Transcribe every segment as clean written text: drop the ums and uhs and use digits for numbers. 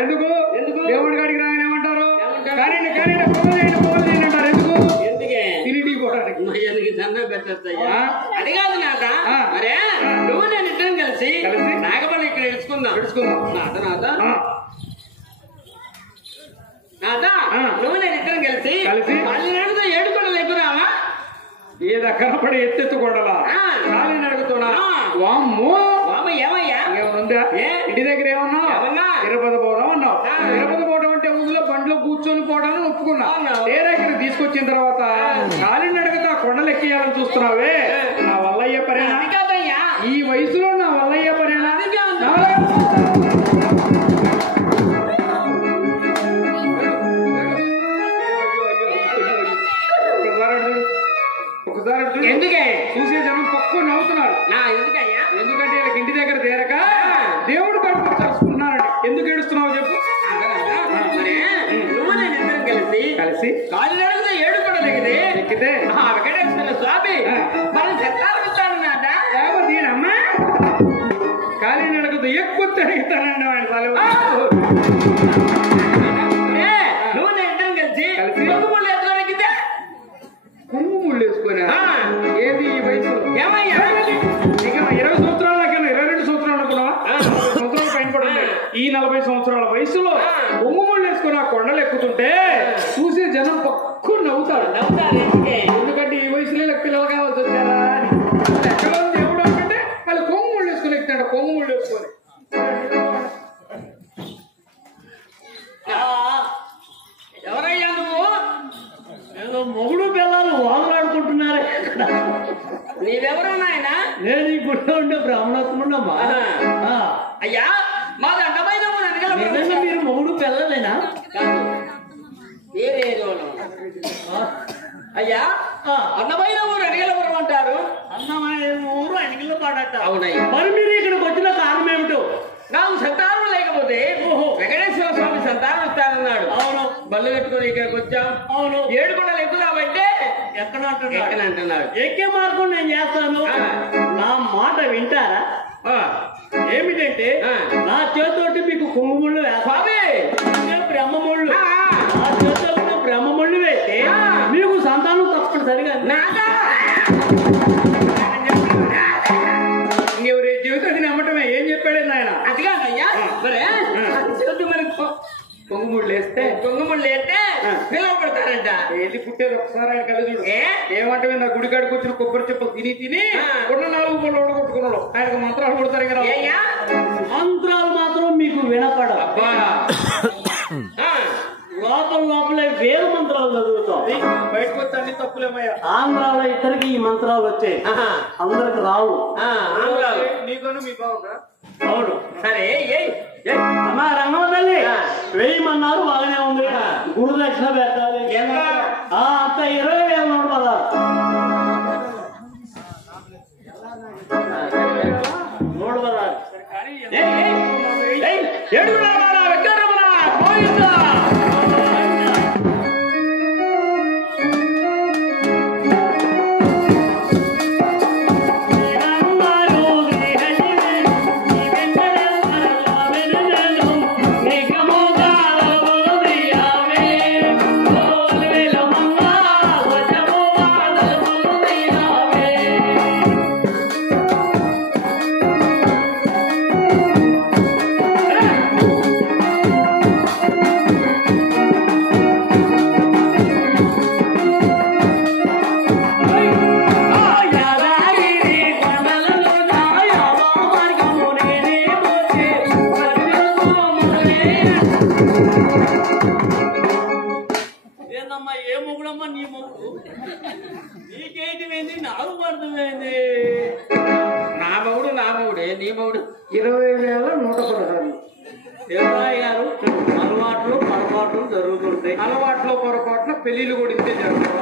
ఎందుకు దేవుడి కాడికి రాయనేమంటారు? కానీ పోలు అంటారు. ఎందుకు? తిరిగి పోవడానికి దండం పెట్టద్దయ్యా. అది కాదు నాట. మరే నువ్వు నేను ఇద్దరం కలిసి నాగపల్లి ఇక్కడ ఇడుచుకుందాం. నువ్వు నేను ఇద్దరం కలిసి కాలినడుగుతో ఏడుకొండలు ఎక్కురావా? ఏదో కనపడి ఎత్తెత్తుకొండలా కాలి నడుగుతున్నా. వామ్మో ఏమయ్యా ఏమనుందా? ఇంటి దగ్గర ఏమన్నా తిరుపతి పోవడం అన్నావు. తిరుపతి పోవడం అంటే ఊళ్ళో బండ్లో కూర్చొని పోవడానికి ఒప్పుకున్నా. ఏ దగ్గర తీసుకొచ్చిన తర్వాత కాలి నడుగుతా కొండలు ఎక్కియాలని చూస్తున్నావే, నా వల్ల అయ్యే పరేనా? ఈ వయసులో నా వల్ల అయ్యే పరేనా? ఒకసారి ఎందుకే చూసే జనం పక్కు నవ్వుతున్నారు. ఎందుకంటే వీళ్ళకి ఇంటి దగ్గర తీరక దేవుడు కడుపు తెలుసుకుంటున్నారండి. ఎందుకు ఏడుస్తున్నావు చెప్పు. నువ్వు నేను ఇద్దరం కలిసి కాలినడుగుతో ఏడుకొండలు ఎక్కితే వెంకటేశ్వర స్వామి మనం చెత్తాడుతాడు నాట. దీనమ్మా కాలి నడుగుతూ ఎక్కువ తిరుగుతానండి ఆయన తల. నువ్వు నేను ఇద్దరం కలిసి కొనుగోలు ఎదురు ఎక్కితే కొనుగు ముళ్ళు వేసుకున్నా. ఏది ఈ వయసు? ఏమయ్యా 20 సంవత్సరాల 22 సంవత్సరాలు అనుకున్నావా? 40 సంవత్సరాలు పైన కూడా ఈ 40 సంవత్సరాల వయసులో కొమ్ముళ్ళు వేసుకుని ఆ కొండలు ఎక్కుతుంటే చూసే జనం పక్కు నవ్వుతారు. ఎందుకంటే ఈ వయసులో పిల్లలు కావాల్సి వచ్చారా అని. ఎక్కడ దేవుడు అంటే వాళ్ళు కొమ్ముళ్ళు వేసుకుని ఎక్కుతాడు. కొమ్ముళ్ళు వేసుకొని ఎవరయ్యా నువ్వు? ఏదో మొగుడు పిల్లలు వాదులాడుకుంటున్నారే. నీవెవరు నాయన? నేను ఈ గుడిలో ఉండే బ్రాహ్మణత్ముడమ్మా. అయ్యా మాది అడ్డమైన మీరు మొగుడు పిల్లలేనా? అయ్యా అన్నమైన ఊరు అడిగలపురం అంటారు. అన్నమైన ఊరు అడిగిలో పాడట. అవునయ్యా. మరి మీరు ఇక్కడికి వచ్చిన కారణం ఏమిటో? నాకు సంతానం లేకపోతే వెంకటేశ్వర స్వామి సంతానం ఇస్తానన్నాడు. అవును. బళ్ళు కట్టుకుని ఇక్కడికి వచ్చాం. అవును. ఏడుకొండలు ఎక్కుదామంటే ఎక్కడ అంటున్నాడు. ఎక్కే మార్గం నేను చేస్తాను. నా మాట వింటారా? ఏమిటంటే నా చేతోటి మీకు కుంగుముళ్ళు స్వామి బ్రహ్మముళ్ళు. నా చేతిలో బ్రహ్మముళ్ళు వేస్తే మీకు సంతానం తప్పనిసరిగా. ఇంకెవరి జీవితాన్ని నమ్మటమే. ఏం చెప్పాడే నాయన? అది కాదయ్యా. మరి పొంగుముళ్ళు వేస్తే పిల్లలు పడతారంట. ఏది పుట్టేది ఒకసారి ఆయన కళ్ళు చూడు. ఏమంటే నా గుడి కాడికి వచ్చిన కొబ్బరి చెప్పులు తిని ఉన్న 4 పూలు ఓడగొట్టుకున్నాడు. ఆయనకు మంత్రాలు కొడతారు కదా. మంత్రాలు మాత్రం మీకు వినపడవు. లోపలే వేరు మంత్రాలు చదువుతాం. బయటకు వచ్చి అన్ని తప్పులేమయ్యా. ఆంధ్రాలో ఇద్దరికి ఈ మంత్రాలు వచ్చాయి, అందరికి రావు. నీకు మీ బావుగా. అవును. సరే అమ్మా రంగమ్మ తల్లి వేయమన్నారు, బాగానే ఉంది. గురు దక్షిణ పెట్టాలి. అంత 20,000 నోటు పదాలు. 7 ఏందమ్మా ఏ మొగుడమ్మా నీ మొగుడు? నీకేంటి ఏంది? నాకు అర్థమైంది. నా మొగుడే నీ మొగుడు. 20,116. గారు అలవాట్లు పొరపాట్లు జరుగుతుంటాయి. అలవాట్లో పొరపాట్లు పెళ్లిళ్ళు కూడా ఇంతే జరుగుతాయి.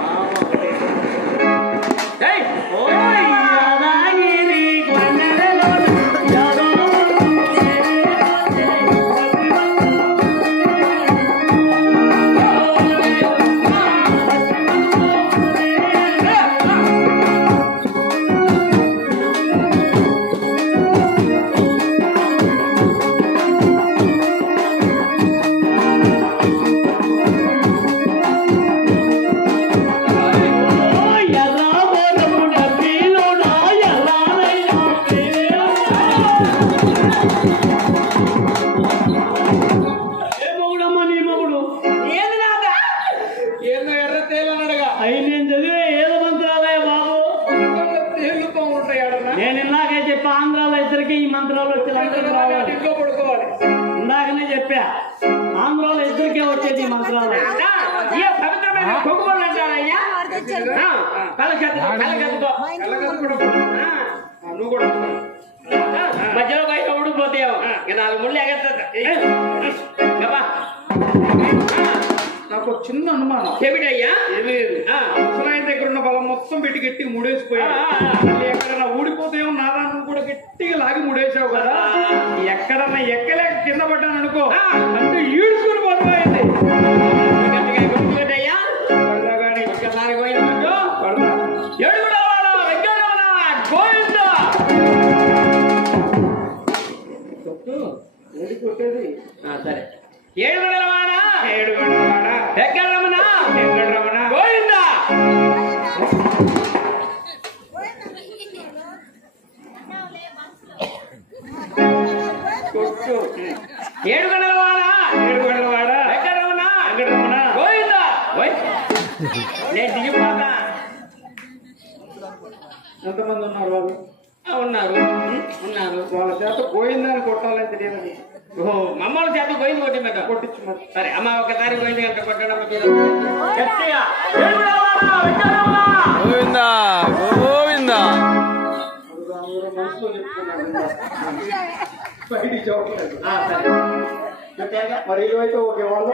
ఆంధ్రాలో ఇద్దరికే వచ్చేది మంత్రాలు. ఈ పవిత్రమైన కొమ్ములు అంటారయ్యా. కళ్ళగద్దుకో నువ్వు కూడా మధ్యలో బయట ఊడిపోతావు. ఇక 4 ముళ్ళు ఎగేస్తా. నాకు చిన్న అనుమానం. ఏమిటయ్యా? ఏమీ లేదు. ముసలాయన దగ్గర ఉన్న బలం మొత్తం పెట్టి గట్టిగా ముడేసిపోయావు. ఎక్కడన్నా ఊడిపోతేమో నా దాన్ని కూడా గట్టిగా లాగి ముడేసావు కదా. ఎక్కడన్నా ఎక్కలేక కింద పడ్డాను అనుకో, అంటే ఈడ్చుకుని పోతాయింది. గట్టిగా గుర్తుపెట్టయ్యా. కానీ ఒక్కసారి పోయిందో ఏడుగుడవాడా వెంకటరమణ గోవిందా. కొట్టేది సరే. ఏడుగుడవాడా ఏడుగొండవాడా వెంకటరమణ వెంకటరమణ గోవిందా. కొట్టు. ఏడుగుడవాడా ఏడుగొండవాడా వెంకటరమణ వెంకటరమణ గోవిందా. నేను దిగిపోతా. ఎంతమంది ఉన్నారు వాళ్ళు? ఉన్నారు. వాళ్ళ చేత పోయిందని కొట్టాలని తెలియదని ఓహో, మమ్మల్ని చేత పోయింది కొట్టి మీద కొట్టించు మరి. సరే అమ్మ ఒకసారి పోయింది గంట కొట్టడం గట్టిగా. ఏడుగుడవాడా వెంకటరమణ గోవిందా గోవిందా. మనసులో చెప్పుకున్నాను బయటికి చెప్పలేదు. సరే మరి ఇరువైతే ఒకే వాళ్ళు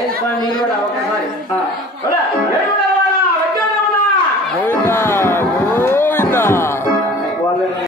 ఏం పని నీరు కూడా ఒకసారి గోవిందా గోవిందా.